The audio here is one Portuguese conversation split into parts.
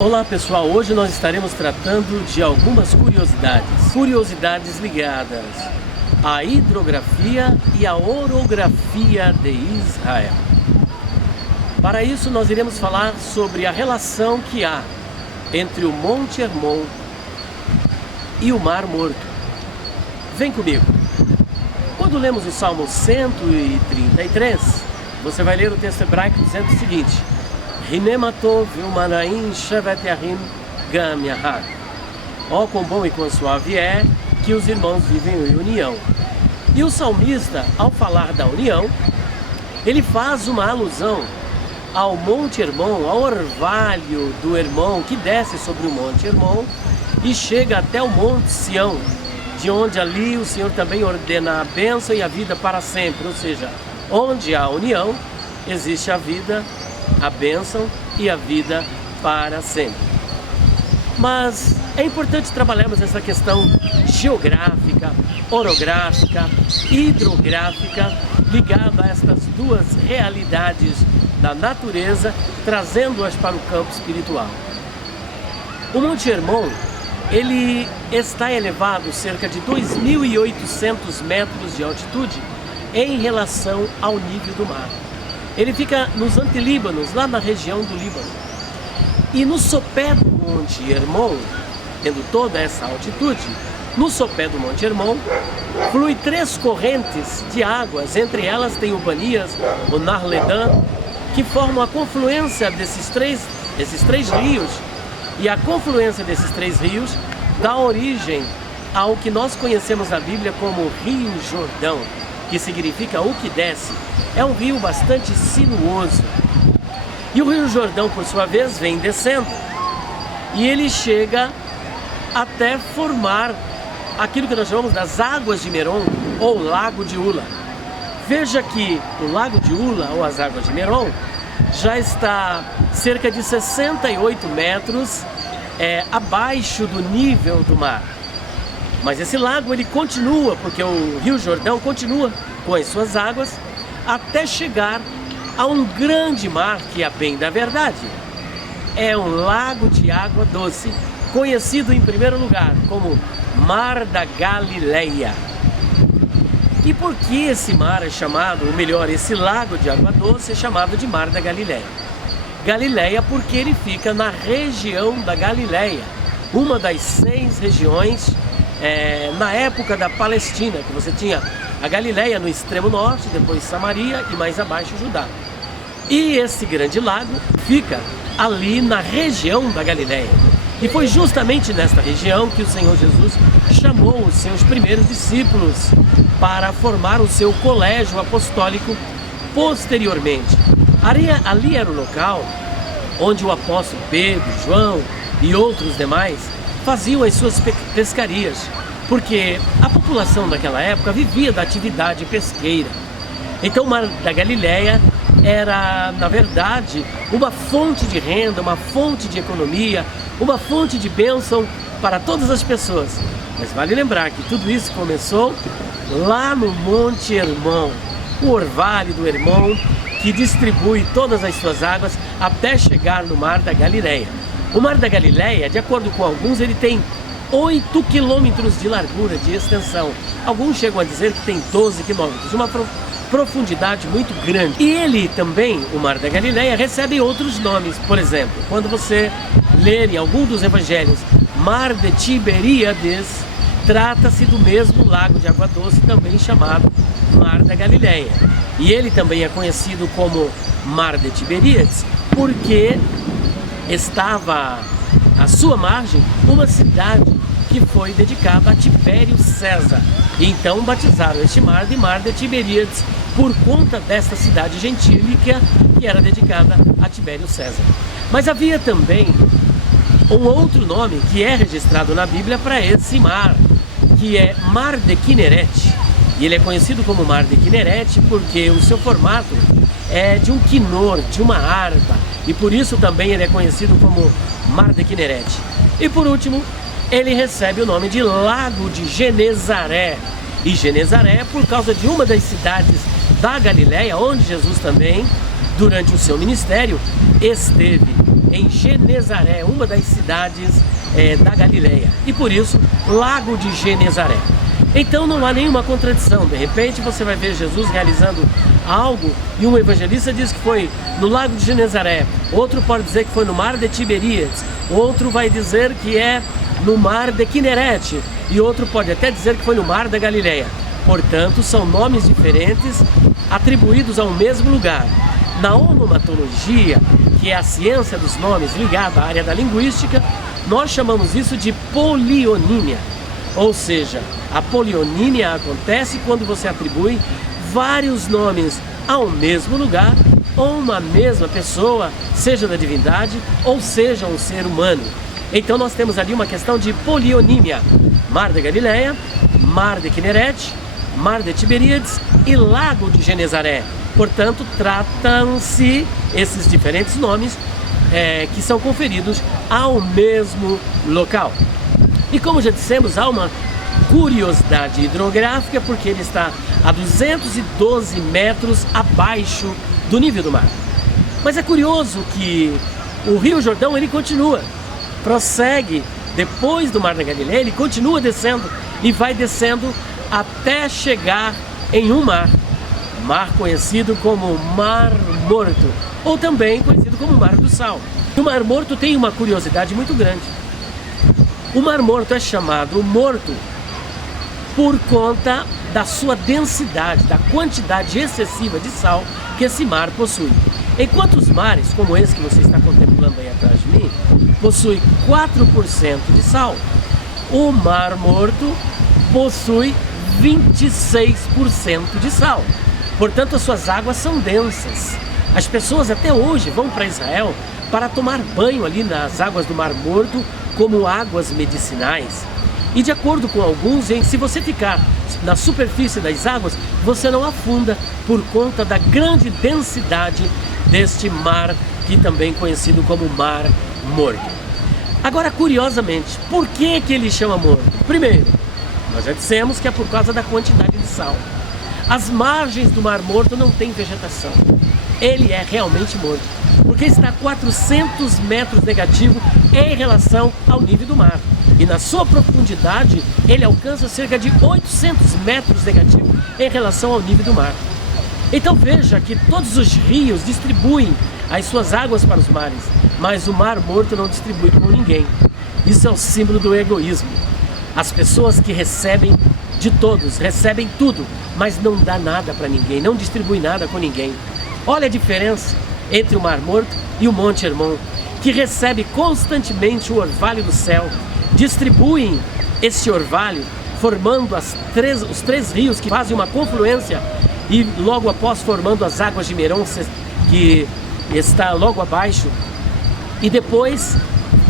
Olá pessoal, hoje nós estaremos tratando de algumas curiosidades ligadas à hidrografia e à orografia de Israel. Para isso nós iremos falar sobre a relação que há entre o Monte Hermon e o Mar Morto. Vem comigo. Quando lemos o Salmo 133, você vai ler o texto hebraico dizendo o seguinte: ó, quão bom e quão suave é que os irmãos vivem em união. E o salmista, ao falar da união, ele faz uma alusão ao Monte Hermon, ao orvalho do Hermon, que desce sobre o Monte Hermon e chega até o Monte Sião, de onde ali o Senhor também ordena a bênção e a vida para sempre. Ou seja, onde há união, existe a vida, a bênção e a vida para sempre. Mas é importante trabalharmos essa questão geográfica, orográfica, hidrográfica, ligada a estas duas realidades da natureza, trazendo-as para o campo espiritual. O Monte Hermon, ele está elevado cerca de 2.800 metros de altitude em relação ao nível do mar. Ele fica nos Antilíbanos, lá na região do Líbano. E no sopé do Monte Hermon, tendo toda essa altitude, no sopé do Monte Hermon, flui 3 correntes de águas. Entre elas tem o Banias, o Narledan, que formam a confluência desses três rios. E a confluência desses 3 rios dá origem ao que nós conhecemos na Bíblia como Rio Jordão, que significa o que desce. É um rio bastante sinuoso. E o Rio Jordão, por sua vez, vem descendo. E ele chega até formar aquilo que nós chamamos das Águas de Merom, ou Lago de Ula. Veja que o Lago de Ula, ou as Águas de Merom, já está cerca de 68 metros abaixo do nível do mar. Mas esse lago ele continua, porque o Rio Jordão continua com as suas águas até chegar a um grande mar que, a bem da verdade, é um lago de água doce, conhecido em primeiro lugar como Mar da Galileia. E por que esse mar é chamado, ou melhor, esse lago de água doce é chamado de Mar da Galileia? Galileia porque ele fica na região da Galileia, uma das 6 regiões na época da Palestina, que você tinha a Galileia no extremo norte, depois Samaria e mais abaixo Judá. E esse grande lago fica ali na região da Galileia. E foi justamente nesta região que o Senhor Jesus chamou os seus primeiros discípulos para formar o seu colégio apostólico posteriormente. Ali era o local onde o apóstolo Pedro, João e outros demais faziam as suas pescarias, porque a população daquela época vivia da atividade pesqueira. Então o Mar da Galileia era, na verdade, uma fonte de renda, uma fonte de economia, uma fonte de bênção para todas as pessoas. Mas vale lembrar que tudo isso começou lá no Monte Hermon, o orvalho do Hermon, que distribui todas as suas águas até chegar no Mar da Galileia. O Mar da Galileia, de acordo com alguns, ele tem 8 quilômetros de largura, de extensão. Alguns chegam a dizer que tem 12 quilômetros, uma profundidade muito grande. E ele também, o Mar da Galileia, recebe outros nomes. Por exemplo, quando você ler em algum dos evangelhos Mar de Tiberíades, trata-se do mesmo lago de água doce, também chamado Mar da Galileia. E ele também é conhecido como Mar de Tiberíades, porque estava à sua margem uma cidade que foi dedicada a Tibério César. E então batizaram este mar de Mar de Tiberíades por conta desta cidade gentílica que era dedicada a Tibério César. Mas havia também um outro nome que é registrado na Bíblia para esse mar, que é Mar de Quinerete. E ele é conhecido como Mar de Quinerete porque o seu formato é de um quinor, de uma harpa, e por isso também ele é conhecido como Mar de Quinerete. E por último, ele recebe o nome de Lago de Genezaré. E Genezaré por causa de uma das cidades da Galileia, onde Jesus também, durante o seu ministério, esteve. em Genezaré, uma das cidades da Galileia, e por isso Lago de Genezaré. Então não há nenhuma contradição. De repente você vai ver Jesus realizando algo e um evangelista diz que foi no Lago de Genezaré, outro pode dizer que foi no Mar de Tiberíades, outro vai dizer que é no Mar de Quinerete e outro pode até dizer que foi no Mar da Galileia. Portanto, são nomes diferentes atribuídos ao mesmo lugar. Na onomatologia, que é a ciência dos nomes ligada à área da linguística, nós chamamos isso de polionímia. Ou seja, a polionímia acontece quando você atribui vários nomes ao mesmo lugar ou uma mesma pessoa, seja da divindade ou seja um ser humano. Então nós temos ali uma questão de polionímia. Mar da Galileia, Mar de Quinerete, Mar de Tiberíades e Lago de Genezaré. Portanto, tratam-se esses diferentes nomes que são conferidos ao mesmo local. E como já dissemos, há uma curiosidade hidrográfica porque ele está a 212 metros abaixo do nível do mar. Mas é curioso que o Rio Jordão ele continua, prossegue depois do Mar da Galileia, ele continua descendo e vai descendo até chegar em um mar conhecido como Mar Morto, ou também conhecido como Mar do Sal. O Mar Morto tem uma curiosidade muito grande. O Mar Morto é chamado morto por conta da sua densidade, da quantidade excessiva de sal que esse mar possui. Enquanto os mares, como esse que você está contemplando aí atrás de mim, possui 4% de sal, o Mar Morto possui 26% de sal. Portanto, as suas águas são densas. As pessoas até hoje vão para Israel para tomar banho ali nas águas do Mar Morto como águas medicinais. E de acordo com alguns, se você ficar na superfície das águas, você não afunda por conta da grande densidade deste mar, que também é conhecido como Mar Morto. Agora, curiosamente, por que ele chama morto? Primeiro, nós já dissemos que é por causa da quantidade de sal. As margens do Mar Morto não tem vegetação. Ele é realmente morto, porque está a 400 metros negativo em relação ao nível do mar. E na sua profundidade, ele alcança cerca de 800 metros negativo em relação ao nível do mar. Então veja que todos os rios distribuem as suas águas para os mares, mas o Mar Morto não distribui com ninguém. Isso é o símbolo do egoísmo. As pessoas que recebem de todos, recebem tudo, mas não dá nada para ninguém, não distribui nada com ninguém. Olha a diferença entre o Mar Morto e o Monte Hermon, que recebe constantemente o orvalho do céu, distribuem esse orvalho, formando os três rios que fazem uma confluência e logo após formando as águas de Meron, que está logo abaixo, e depois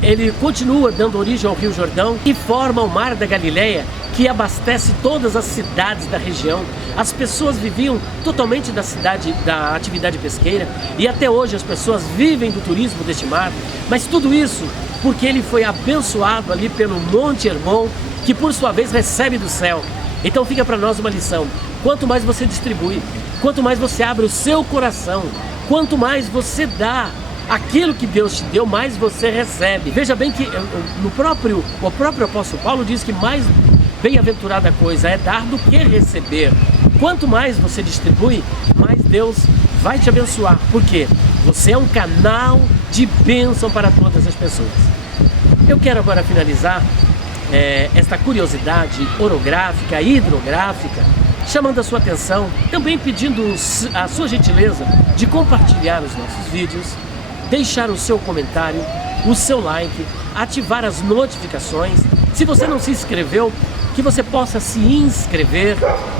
ele continua dando origem ao Rio Jordão e forma o Mar da Galileia, que abastece todas as cidades da região. As pessoas viviam totalmente da atividade pesqueira e até hoje as pessoas vivem do turismo deste mar, mas tudo isso porque ele foi abençoado ali pelo Monte Hermon, que por sua vez recebe do céu. Então fica para nós uma lição: quanto mais você distribui, quanto mais você abre o seu coração, quanto mais você dá aquilo que Deus te deu, mais você recebe. Veja bem que o próprio apóstolo Paulo diz que mais bem-aventurada coisa é dar do que receber. Quanto mais você distribui, mais Deus vai te abençoar. Por quê? Você é um canal de bênção para todas as pessoas. Eu quero agora finalizar esta curiosidade orográfica, hidrográfica, chamando a sua atenção, também pedindo a sua gentileza de compartilhar os nossos vídeos, deixar o seu comentário, o seu like, ativar as notificações. Se você não se inscreveu, que você possa se inscrever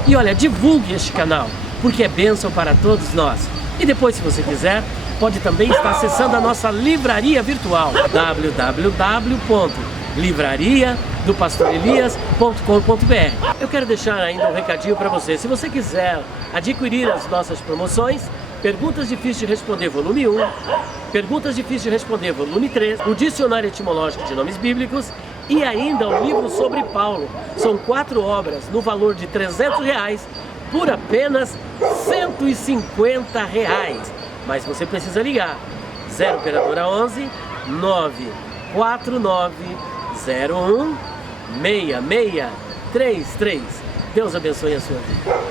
e olha, divulgue este canal, porque é bênção para todos nós. E depois, se você quiser, pode também estar acessando a nossa livraria virtual, www.livrariadopastorelias.com.br. Eu quero deixar ainda um recadinho para você. Se você quiser adquirir as nossas promoções, Perguntas Difíceis de Responder, volume 1, Perguntas Difíceis de Responder, volume 3, o Dicionário Etimológico de Nomes Bíblicos e ainda o livro sobre Paulo. São 4 obras no valor de R$300 por apenas R$150. Mas você precisa ligar 0 operadora 11 94901 6633. Deus abençoe a sua vida.